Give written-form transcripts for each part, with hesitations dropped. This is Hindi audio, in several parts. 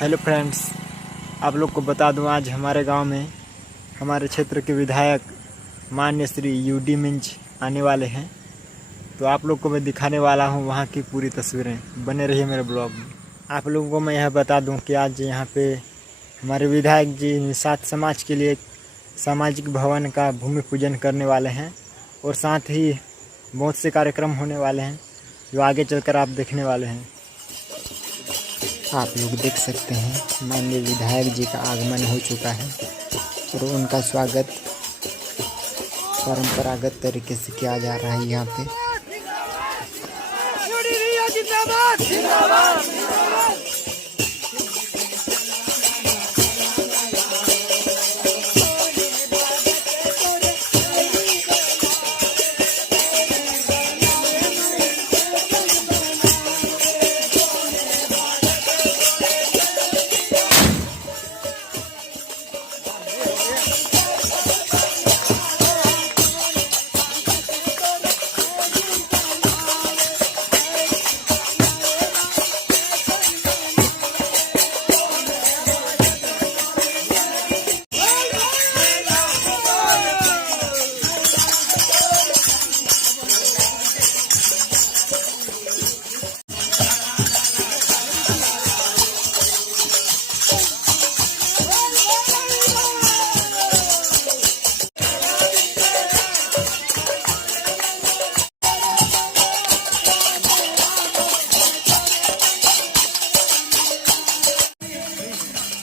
हेलो फ्रेंड्स, आप लोग को बता दूं, आज हमारे गांव में हमारे क्षेत्र के विधायक माननीय श्री यूडी मिंज आने वाले हैं। तो आप लोग को मैं दिखाने वाला हूं वहां की पूरी तस्वीरें। बने रहिए मेरे ब्लॉग में। आप लोगों को मैं यह बता दूं कि आज यहां पे हमारे विधायक जी निषाद समाज के लिए सामाजिक भवन का भूमि पूजन करने वाले हैं और साथ ही बहुत से कार्यक्रम होने वाले हैं जो आगे चलकर आप देखने वाले हैं। आप लोग देख सकते हैं माननीय विधायक जी का आगमन हो चुका है और उनका स्वागत परंपरागत तरीके से किया जा रहा है। यहाँ पे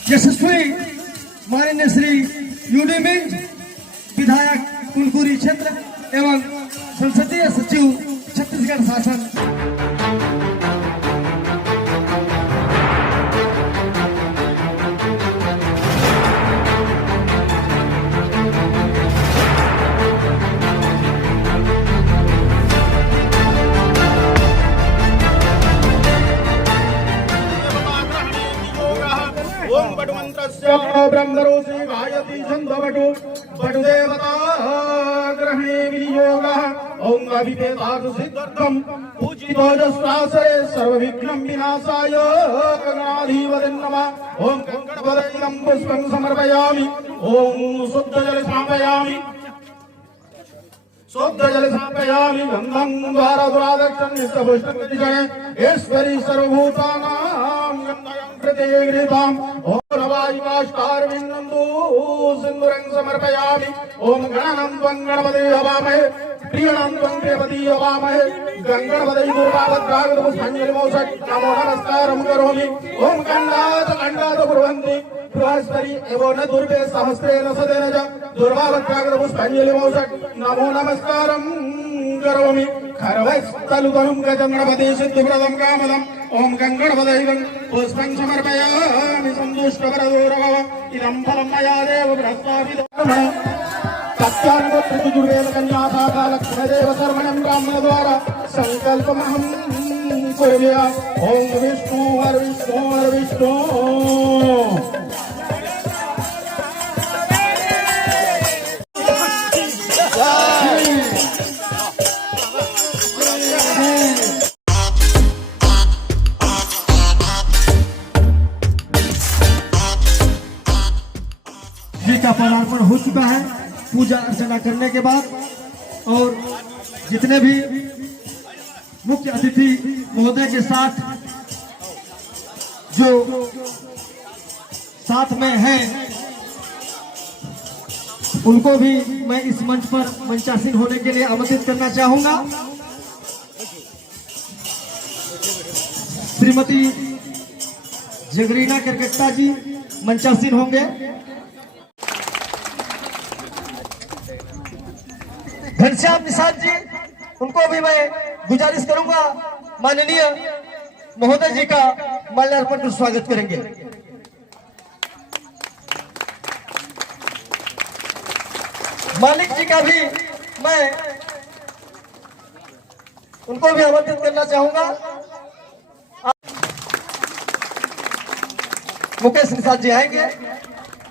यशस्वी माननीय श्री यूडी मिंज विधायक कुनकुरी क्षेत्र एवं संसदीय सचिव छत्तीसगढ़ शासन। ओम बटमंत्रस्य ब्रह्मरोषि गायति छन्दवटु बटुदेवता ग्रहणे विनियोगः ओम अभिपेतार्थ सिद्धर्थं पूजितो जस्त्रासरे सर्वविघ्नं विनाशाय गणाधिपते नमः। ओम गणपतये पुष्पं समर्पयामि। ओम शुद्धजल स्थापयामि गंधं द्वारा दुरादक्षं नित्यपुष्टं ईश्वरी सर्वभूतानां गन्धयं कृतेग्रीताम् ओम नवायुकाष्टारविन्दं सिन्दूरं समर्पयामि। ओम गणनं त्वं गणपते हवामहे प्रियणं त्वं देवती हवामहे गणपते दुर्गावद्रागत पुष्पाञ्जलिमोषट् नमो नमस्कारं करोमि। ओम खण्डात ब्रुवन्ति बृहस्पति एवं न दुर्वे सहस्रेण सदेन च दुर्वावद्रागत पुष्पाञ्जलिमोषट् नमो नमस्कारं करोमि। खरवस्तलुतनुं गजं गणपते सिद्धिप्रदं कामदम् ओम गणपतये पुष्पं समर्पयामि। सन्तुष्टवरदो इदं फलं मया देव प्रस्तावितं सत्यान्वत्रिजुर्वेद कन्यासाकालक्ष्मदेव शर्मणं ब्राह्मणद्वारा सङ्कल्पमहं कुर्व्या। ओम विष्णु हर विष्णु हर विष्णु। का पदार्पण हो चुका है पूजा अर्चना करने के बाद, और जितने भी मुख्य अतिथि महोदय के साथ जो साथ में हैं उनको भी मैं इस मंच पर मंचासीन होने के लिए आमंत्रित करना चाहूंगा। श्रीमती जगरीना करकट्टा जी मंचासीन होंगे। घनश्याम निषाद जी, उनको भी मैं गुजारिश करूंगा माननीय महोदय जी का माल्यार्पण कर स्वागत करेंगे। मालिक जी का भी मैं उनको भी आमंत्रित करना चाहूंगा। मुकेश निषाद जी आएंगे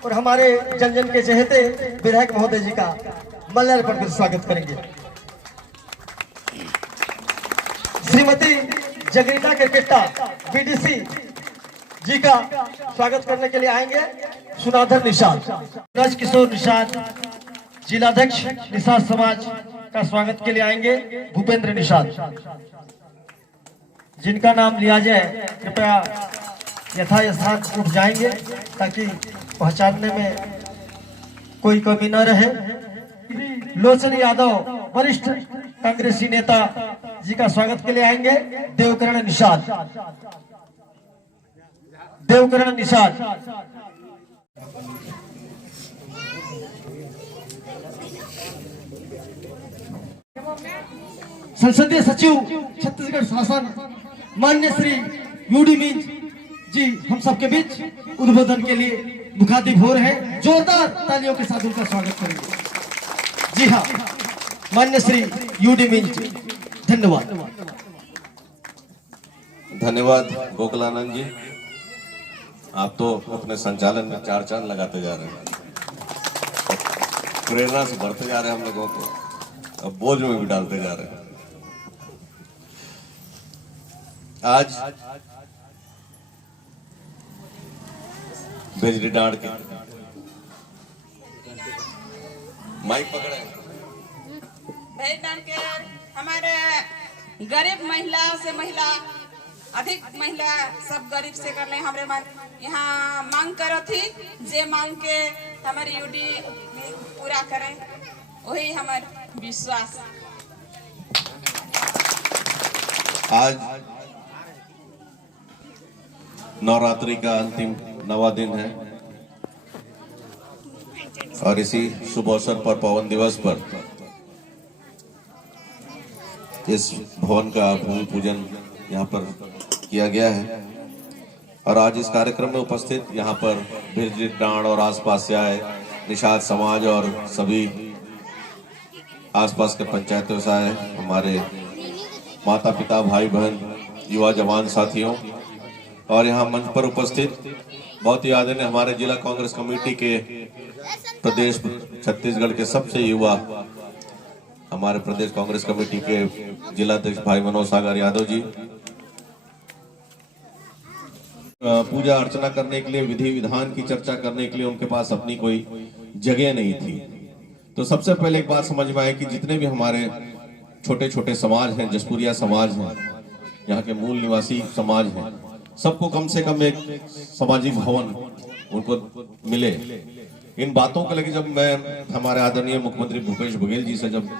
और हमारे जन जन के चहेते विधायक महोदय जी का माल्यार्पण कर स्वागत करेंगे। श्रीमती जगरीना करकेट्टा बीडीसी जी का स्वागत करने के लिए आएंगे सुनाधर निषाद, ब्रज किशोर निषाद, जिलाध्यक्ष निषाद समाज का स्वागत के लिए आएंगे भूपेंद्र निषाद। जिनका नाम लिया जाए कृपया यथास्थान उठ जाएंगे ताकि पहचानने में कोई कमी न रहे। लोचन यादव वरिष्ठ कांग्रेसी नेता जी का स्वागत के लिए आएंगे देवकरण निषाद। देवकरण निषाद। संसदीय सचिव छत्तीसगढ़ शासन मान्य श्री यूडी मिंज जी हम सबके बीच उद्बोधन के लिए मुखातिब हो रहे हैं। जोरदार तालियों के साथ उनका स्वागत करेंगे। जी हाँ, मान्य श्री यूडी मिंज जी, धन्यवाद। धन्यवाद गोकुलानंद जी, आप तो अपने संचालन में चार चांद लगाते जा रहे हैं, प्रेरणा से बढ़ते जा रहे हैं हम लोगों को, अब बोझ में भी डालते जा रहे हैं। आज बिजली डांड के माइक पकड़े के हमारे गरीब महिला से महिला अधिक महिला सब गरीब से कर ले हमरे मन यहाँ मांग करो थी जे मांग के हमारी यूडी पूरा करें, वही हमार विश्वास। आज नवरात्रि का अंतिम 9वां दिन है और इसी शुभ अवसर पर पावन दिवस पर इस भवन का भूमि पूजन यहाँ पर किया गया है। और आज इस कार्यक्रम में उपस्थित यहाँ पर बिरजित डांड और आसपास से आए निषाद समाज और सभी आसपास के पंचायतों से आए हमारे माता पिता भाई बहन युवा जवान साथियों और यहाँ मंच पर उपस्थित बहुत ही आदरणीय हमारे जिला कांग्रेस कमेटी के प्रदेश छत्तीसगढ़ के सबसे युवा हमारे प्रदेश कांग्रेस कमेटी के जिलाध्यक्ष भाई मनोज सागर यादव जी। पूजा अर्चना करने के लिए, विधि विधान की चर्चा करने के लिए उनके पास अपनी कोई जगह नहीं थी। तो सबसे पहले एक बात समझ में आए कि जितने भी हमारे छोटे छोटे समाज हैं, जसपुरिया समाज हैं, यहाँ के मूल निवासी समाज हैं, सबको कम से कम एक सामाजिक भवन उनको मिले। इन बातों को लेकर जब मैं हमारे आदरणीय मुख्यमंत्री भूपेश बघेल जी से जब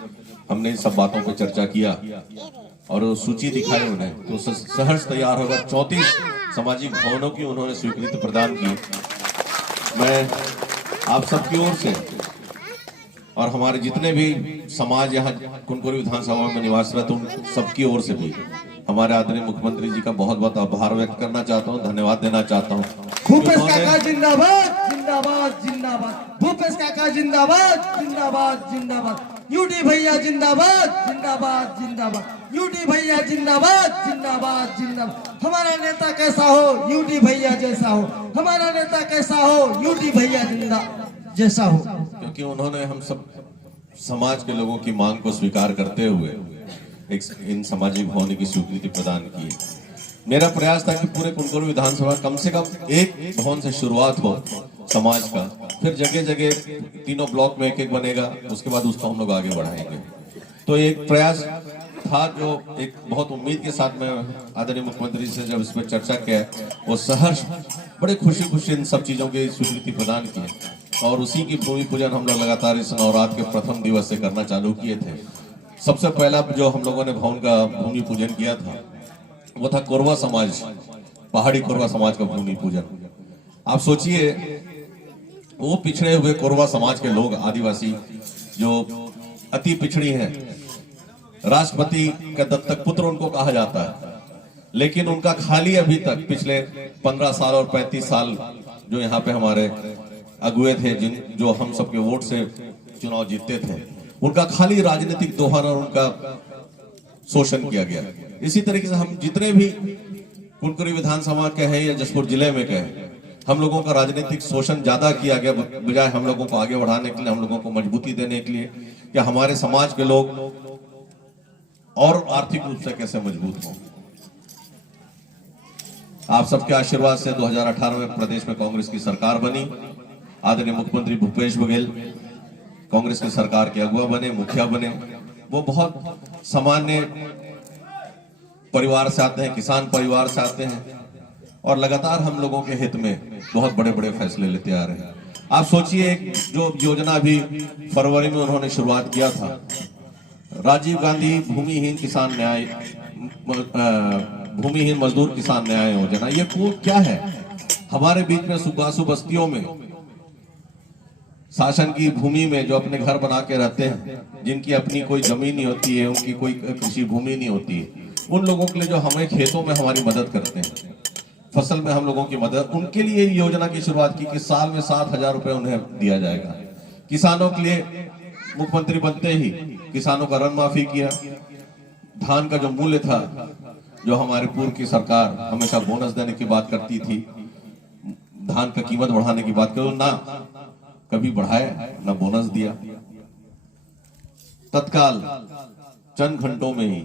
हमने इन सब बातों पर चर्चा किया और सूची दिखाई उन्हें, तो सहर्ष तैयार होकर 34 सामाजिक भवनों की उन्होंने स्वीकृति प्रदान की। मैं आप सबकी ओर से और हमारे जितने भी समाज यहाँ कुनकुरी विधानसभा में निवासरत उन सबकी ओर से भी हमारे आदरणीय मुख्यमंत्री जी का बहुत बहुत आभार व्यक्त करना चाहता हूँ, धन्यवाद देना चाहता हूँ। भूपेश काका जिंदाबाद जिंदाबाद जिंदाबाद, भूपेश काका जिंदाबाद जिंदाबाद जिंदाबाद, यूडी भैया जिंदाबाद जिंदाबाद जिंदाबाद, यूडी भैया जिंदाबाद जिंदाबाद जिंदाबाद। हमारा नेता कैसा हो, यूडी भैया जैसा हो, हमारा नेता कैसा हो, यूडी भैया जैसा हो। क्योंकि उन्होंने हम सब समाज के लोगों की मांग को स्वीकार करते हुए इन सामाजिक भवन की स्वीकृति प्रदान की। मेरा प्रयास था कि पूरे कुनकुरी विधानसभा कम से कम एक भवन से शुरुआत हो समाज का, फिर जगह जगह तीनों ब्लॉक में एक एक बनेगा, उसके बाद उसको हम लोग आगे बढ़ाएंगे। तो एक प्रयास था जो एक बहुत उम्मीद के साथ में आदरणीय मुख्यमंत्री से जब इस पर चर्चा किया, वो सहर्ष बड़े खुशी खुशी इन सब चीजों की स्वीकृति प्रदान की और उसी की भूमि पूजन हम लोग लगातार इस नवरात्र के प्रथम दिवस से करना चालू किए थे। सबसे पहला जो हम लोगों ने भवन का भूमि पूजन किया था वो था कोरवा समाज, पहाड़ी कोरवा समाज का भूमि पूजन। आप सोचिए वो पिछड़े हुए कोरवा समाज के लोग, आदिवासी जो अति पिछड़ी हैं, राष्ट्रपति का दत्तक पुत्र उनको कहा जाता है, लेकिन उनका खाली अभी तक पिछले 15 साल और 35 साल जो यहाँ पे हमारे अगुए थे, जो हम सबके वोट से चुनाव जीतते थे, उनका खाली राजनीतिक दोहन और उनका शोषण किया गया। इसी तरीके से हम जितने भी कुनकुरी विधानसभा के हैं या जसपुर जिले में के हैं, हम लोगों का राजनीतिक शोषण ज्यादा किया गया, बजाय हम लोगों को आगे बढ़ाने के लिए, हम लोगों को मजबूती देने के लिए, या हमारे समाज के लोग और आर्थिक रूप से कैसे मजबूत हों। आप सबके आशीर्वाद से 2018 में प्रदेश में कांग्रेस की सरकार बनी। आदरणीय मुख्यमंत्री भूपेश बघेल कांग्रेस की सरकार के अगुवा बने, मुखिया बने। वो बहुत सामान्य परिवार से आते हैं, किसान परिवार से आते हैं और लगातार हम लोगों के हित में बहुत बड़े बड़े फैसले लेते आ रहे हैं। आप सोचिए, जो योजना भी फरवरी में उन्होंने शुरुआत किया था, राजीव गांधी भूमिहीन किसान न्याय, भूमिहीन मजदूर किसान न्याय योजना, ये क्या है? हमारे बीच में सुगासु बस्तियों में, शासन की भूमि में जो अपने घर बना के रहते हैं, जिनकी अपनी कोई जमीन नहीं होती है, उनकी कोई कृषि भूमि नहीं होती है, उन लोगों के लिए जो हमें खेतों में हमारी मदद करते हैं, फसल में हम लोगों की मदद, उनके लिए योजना की शुरुआत की कि साल में 7,000 रुपए उन्हें दिया जाएगा। किसानों के लिए मुख्यमंत्री बनते ही किसानों का ऋण माफी किया। धान का जो मूल्य था, जो हमारे पूर्व की सरकार हमेशा बोनस देने की बात करती थी, धान का कीमत बढ़ाने की बात करो, ना कभी बढ़ाया ना बोनस दिया। तत्काल चंद घंटों में ही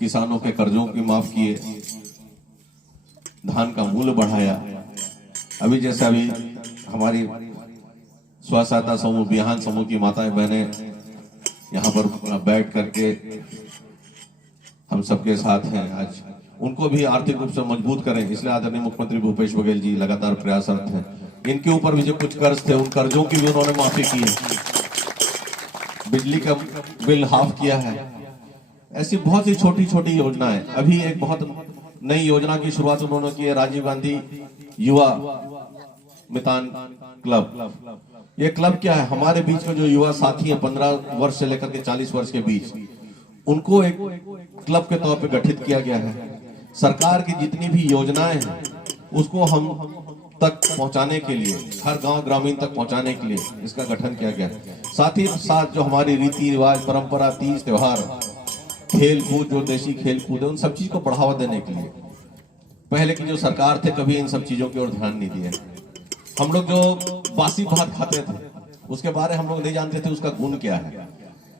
किसानों के कर्जों की माफ किए, धान का मूल्य बढ़ाया। अभी जैसे अभी हमारी स्व सहायता समूह, बिहान समूह की माताएं बहनें यहाँ पर बैठ करके हम सबके साथ हैं, आज उनको भी आर्थिक रूप से मजबूत करें, इसलिए आदरणीय मुख्यमंत्री भूपेश बघेल जी लगातार प्रयासरत हैं। इनके ऊपर भी जो कुछ कर्ज थे, उन कर्जों की भी उन्होंने माफी की है, बिजली का बिल हाफ किया है। ऐसी बहुत सी छोटी छोटी योजनाएं। अभी एक बहुत नई योजना की शुरुआत उन्होंने की है, राजीव गांधी युवा मितान क्लब। ये क्लब क्या है? हमारे बीच में जो युवा साथी हैं 15 वर्ष से लेकर के 40 वर्ष के बीच, उनको एक क्लब के तौर पे गठित किया गया है। सरकार की जितनी भी योजनाएं हैं उसको हम तक पहुंचाने के लिए, हर गांव ग्रामीण तक पहुंचाने के लिए इसका गठन किया गया है। साथ ही साथ जो हमारी रीति रिवाज, परंपरा, तीज त्योहार, खेल कूद, जो देशी खेल कूद है, उन सब चीज को बढ़ावा देने के लिए, पहले की जो सरकार थे कभी इन सब चीजों की ओर ध्यान नहीं दिया। हम लोग जो बासी भात खाते थे उसके बारे हम लोग नहीं जानते थे उसका गुण क्या है,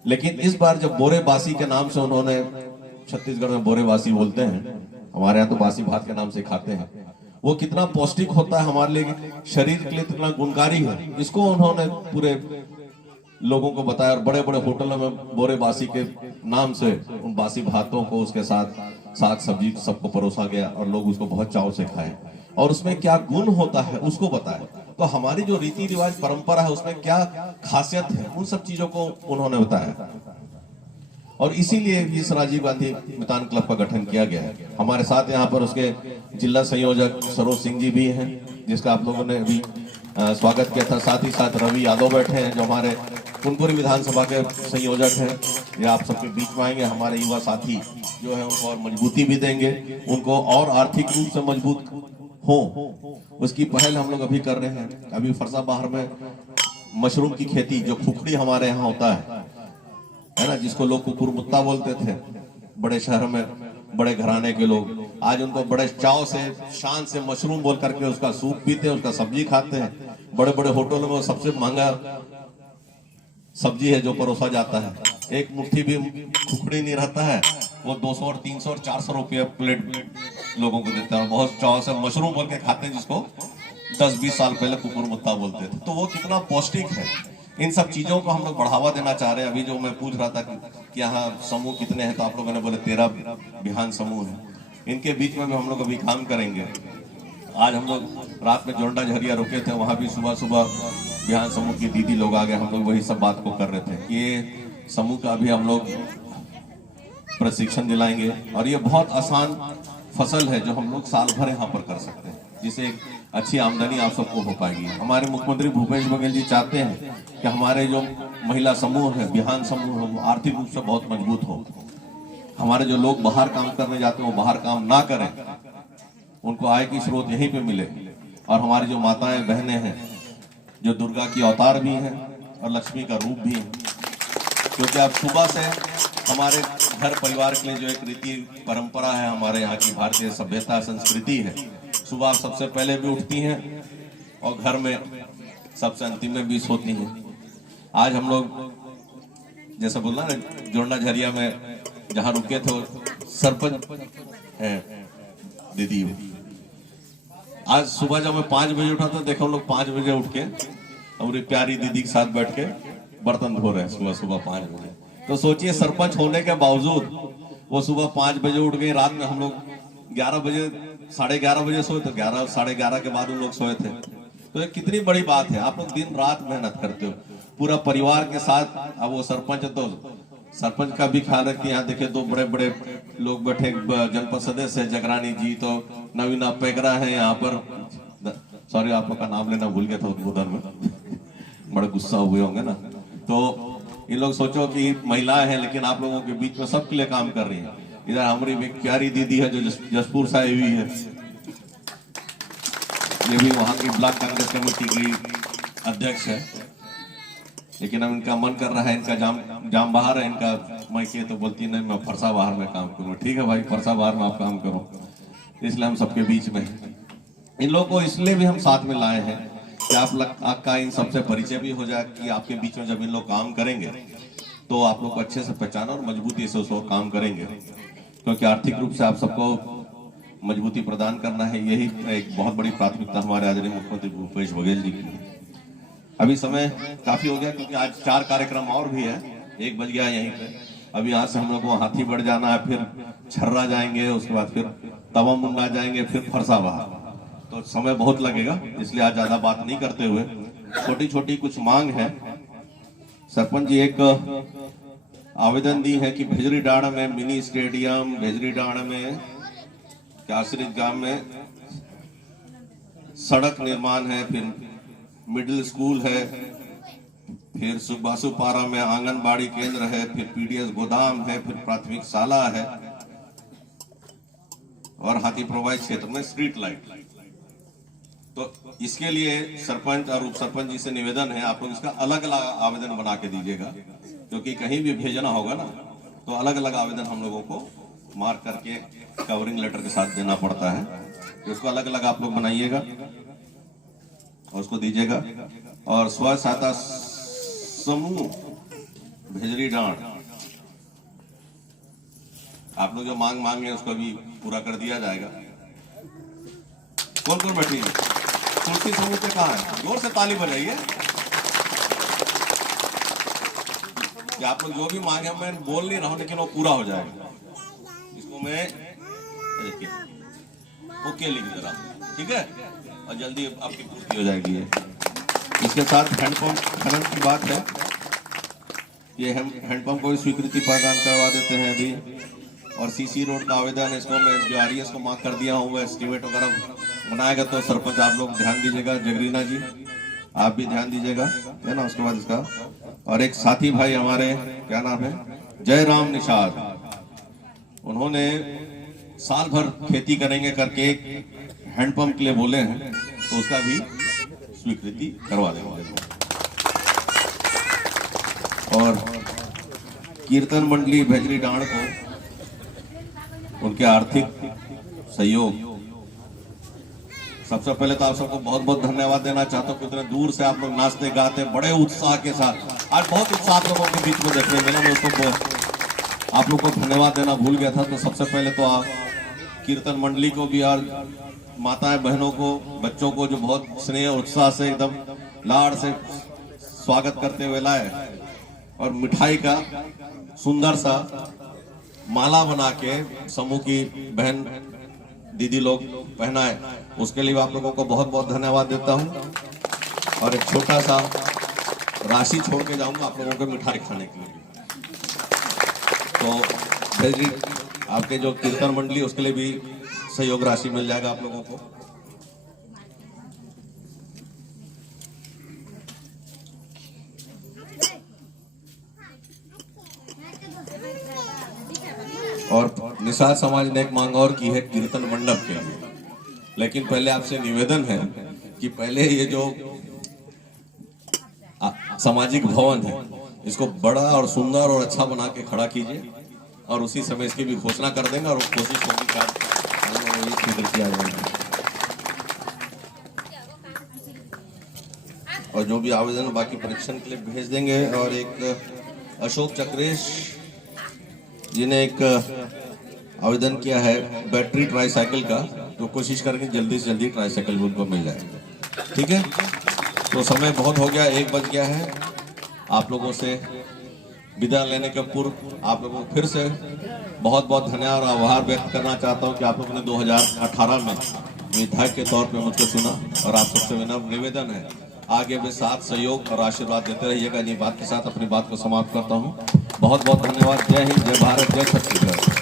लेकिन इस बार जब बोरे बासी के नाम से उन्होंने, छत्तीसगढ़ में बोरे बासी बोलते हैं, हमारे यहाँ तो बासी भात के नाम से खाते हैं, वो कितना पौष्टिक होता है हमारे लिए, शरीर के लिए कितना गुणकारी है, इसको उन्होंने पूरे लोगों को बताया। और बड़े बड़े होटलों में बोरे बासी के नाम से उन बासी भातों को, उसके साथ साग सब्जी सबको परोसा गया और लोग उसको बहुत चाव से खाए और उसमें क्या गुण होता है उसको बताया। तो हमारी जो रीति रिवाज परंपरा है उसमें क्या खासियत है, उन सब चीजों को उन्होंने बताया। और इसीलिए इस राजीव गांधी मितान क्लब का गठन किया गया है। हमारे साथ यहाँ पर उसके जिला संयोजक सरोज सिंह जी भी हैं, जिसका आप लोगों ने अभी स्वागत किया था। साथ ही साथ रवि यादव बैठे हैं, जो हमारे कुनकुरी विधानसभा के संयोजक हैं। ये आप सबके बीच में आएंगे, हमारे युवा साथी जो है उनको और मजबूती भी देंगे, उनको और आर्थिक रूप से मजबूत हो, उसकी पहल हम लोग अभी कर रहे हैं। अभी फरसाबहार में मशरूम की खेती, जो खुखड़ी हमारे यहाँ होता है ना, जिसको लोग कुकुरमुत्ता बोलते थे, बड़े शहर में बड़े घराने के लोग आज उनको बड़े चाव से, शान से मशरूम बोल करके उसका सूप पीते हैं, उसका सब्जी खाते हैं। बड़े बड़े होटलों में सबसे महंगा सब्जी है जो परोसा जाता है। एक मुट्ठी भी खुखड़ी नहीं रहता है, वो 200 और 300 और 400 रुपये प्लेट लोगों को देता है। बहुत चाव से मशरूम बोल के खाते हैं, जिसको 10-20 साल पहले कुकुरमुत्ता बोलते थे। तो वो कितना पौष्टिक है। इन सब चीजों को हम लोग बढ़ावा देना चाह रहे हैं। अभी जो मैं पूछ रहा था कि यहाँ समूह कितने हैं, तो आप लोगों ने बोले 13 बिहान समूह है। इनके बीच में भी हम लोग अभी काम करेंगे। आज हम लोग रात में जोरंडा झरिया रुके थे, वहां भी सुबह सुबह बिहान समूह की दीदी लोग आ गए। हम लोग वही सब बात को कर रहे थे कि ये समूह का भी हम लोग प्रशिक्षण दिलाएंगे। और ये बहुत आसान फसल है जो हम लोग साल भर यहाँ पर कर सकते हैं, जिससे अच्छी आमदनी आप सबको हो पाएगी। हमारे मुख्यमंत्री भूपेश बघेल जी चाहते हैं कि हमारे जो महिला समूह है, बिहान समूह है, वो आर्थिक रूप से बहुत मजबूत हो। हमारे जो लोग बाहर काम करने जाते हैं वो बाहर काम ना करें, उनको आय की स्रोत यहीं पे मिले। और हमारी जो माताएं बहनें हैं, जो दुर्गा की अवतार भी हैं और लक्ष्मी का रूप भी है, क्योंकि अब सुबह से हमारे घर परिवार के लिए जो एक रीति परंपरा है, हमारे यहाँ की भारतीय सभ्यता संस्कृति है, सुबह आप सबसे पहले भी उठती हैं और घर में सबसे अंतिम में भी सोती हैं। आज हम लोग जैसे बोलना ना, जोरंडा झरिया में जहाँ रुके थे, सरपंच हैं दीदी, आज सुबह जब मैं 5 बजे उठा तो देखो हम लोग 5 बजे उठ के हमारी प्यारी दीदी के साथ बैठ के बर्तन धो रहे हैं सुबह सुबह 5 बजे। तो सोचिए सरपंच होने के बावजूद वो सुबह 5 बजे उठ गए। रात में हम लोग 11 बजे 11:30 बजे सोए, तो 11 11:30 के बाद उन लोग सोए थे। तो ये कितनी बड़ी बात है, आप लोग दिन रात मेहनत करते हो पूरा परिवार के साथ। अब वो सरपंच है तो सरपंच का भी ख्याल रखती है। यहाँ देखिए 2 बड़े बड़े लोग बैठे, जनपद सदस्य जगरानी जी, तो नवीन पेगरा है यहाँ पर। सॉरी आप लोग का नाम लेना भूल गया था उद्बोधन में, बड़े गुस्सा हुए होंगे ना। तो ये लोग सोचो कि महिलाएं हैं लेकिन आप लोगों के बीच में सबके लिए काम कर रही है। इधर हमारी एक प्यारी दीदी है जो जसपुर से आई हुई है, ये भी वहां की ब्लॉक कांग्रेस कमेटी की अध्यक्ष है। लेकिन अब इनका मन कर रहा है, इनका जाम बाहर है इनका मैके, तो बोलती नहीं मैं फरसा बाहर में काम करूँ। ठीक है भाई, फरसा बाहर में आप काम करो, इसलिए हम सबके बीच में इन लोगों को इसलिए भी हम साथ में लाए हैं कि आपका इन सबसे परिचय भी हो जाए कि आपके बीच में जब इन लोग काम करेंगे तो आप लोग को अच्छे से पहचाना और मजबूती से उसको काम करेंगे, क्योंकि आर्थिक रूप से आप सबको मजबूती प्रदान करना है। यही एक बहुत बड़ी प्राथमिकता हमारे आदरणीय मुख्यमंत्री भूपेश बघेल जी की। अभी समय काफी हो गया क्योंकि आज 4 कार्यक्रम और भी है, 1 बज गया यहीं पे। अभी यहाँ से हम लोग को हाथी बढ़ जाना है, फिर छर्रा जाएंगे, उसके बाद फिर तवा मुंडा जाएंगे, फिर फरसा बहा, तो समय बहुत लगेगा। इसलिए आज ज्यादा बात नहीं करते हुए छोटी छोटी कुछ मांग है। सरपंच जी एक आवेदन दी है कि भेजरी डांड में मिनी स्टेडियम, भेजरी डांड में आश्रित गांव में सड़क निर्माण है, फिर मिडिल स्कूल है, फिर सुबासुपारा में आंगनबाड़ी केंद्र है, फिर पीडीएस गोदाम है, फिर प्राथमिक शाला है और हाथी प्रभावित क्षेत्र में स्ट्रीट लाइट। तो इसके लिए सरपंच और उप सरपंच जी से निवेदन है, आप लोग इसका अलग अलग आवेदन बना के दीजिएगा, क्योंकि कहीं भी भेजना होगा ना तो अलग अलग आवेदन हम लोगों को मार्क करके कवरिंग लेटर के साथ देना पड़ता है। तो उसको अलग अलग आप लोग बनाइएगा और उसको दीजिएगा। और स्व सहायता समूह भेजरी डांड, आप लोग जो मांग मांगे उसको भी पूरा कर दिया जाएगा। कौन कौन बैठी है? तुलसी समूह पे कहाँ है? जोर से ताली बजाइए कि आप लोग जो भी मांगे, मैं बोल नहीं रहा हूं लेकिन वो पूरा हो जाएगा। इसको मैं देखिए ओके लिख दे रहा हूं, ठीक है, और जल्दी आपकी पूर्ति हो जाएगी। इसके साथ हैंडपंप खनन की बात है, ये हम हैंडपंप को भी स्वीकृति प्रदान करवा देते हैं अभी। और सीसी रोड का आवेदन, इसको मैं SDRES को मार्क कर दिया हूँ, एस्टिमेट वगैरह बनाएगा तो सरपंच आप लोग ध्यान दीजिएगा, जगरीना जी आप भी ध्यान दीजिएगा, है ना। उसके बाद इसका और एक साथी भाई हमारे, क्या नाम है, जयराम निषाद, उन्होंने साल भर खेती करेंगे करके एक हैंडपंप के लिए बोले हैं, तो उसका भी स्वीकृति करवा देंगे। और कीर्तन मंडली भेजरी डांड को उनके आर्थिक सहयोग, सबसे पहले तो आप सबको बहुत बहुत धन्यवाद देना चाहता हूँ। इतने दूर से आप लोग नाचते गाते बड़े उत्साह के साथ, आज बहुत उत्साह लोगों के बीच में देखने मिला। मैं उसको आप लोग को धन्यवाद देना भूल गया था। तो सबसे पहले तो आप कीर्तन मंडली को भी और माताएं बहनों को, बच्चों को जो बहुत स्नेह और उत्साह से एकदम लाड़ से स्वागत करते हुए लाए, और मिठाई का सुंदर सा माला बना के समूह की बहन दीदी लोग पहनाए, उसके लिए आप लोगों को बहुत बहुत धन्यवाद देता हूं। और एक छोटा सा राशि छोड़ के जाऊंगा आप लोगों को मिठाई खाने के लिए। तो भेजरी आपके जो कीर्तन मंडली, उसके लिए भी सहयोग राशि मिल जाएगा आप लोगों को। और निषाद समाज ने एक मांग और की है कीर्तन मंडप के लिए, लेकिन पहले आपसे निवेदन है कि पहले ये जो सामाजिक भवन है इसको बड़ा और सुंदर और अच्छा बना के खड़ा कीजिए, और उसी समय इसकी भी घोषणा कर देंगे और कोशिश होगी शीघ्र किया जाएगा। और जो भी आवेदन बाकी परीक्षण के लिए भेज देंगे। और एक अशोक चक्रेश जिन्हें एक आवेदन किया है बैटरी ट्राईसाइकिल का, तो कोशिश करेंगे जल्दी से जल्दी ट्राईसाइकिल भी उनको मिल जाए। ठीक है, तो समय बहुत हो गया, 1 बज गया है। आप लोगों से विदा लेने के पूर्व आप लोगों को फिर से बहुत बहुत धन्यवाद और आभार व्यक्त करना चाहता हूं कि आप लोगों ने 2018 में विधायक के तौर पे मुझको चुना, और आप सबसे विनम्र निवेदन है आगे भी साथ सहयोग और आशीर्वाद देते रहिएगा। इन्हीं बात के साथ अपनी बात को समाप्त करता हूं। बहुत बहुत धन्यवाद। जय हिंद, जय भारत, जय छत्तीसगढ़।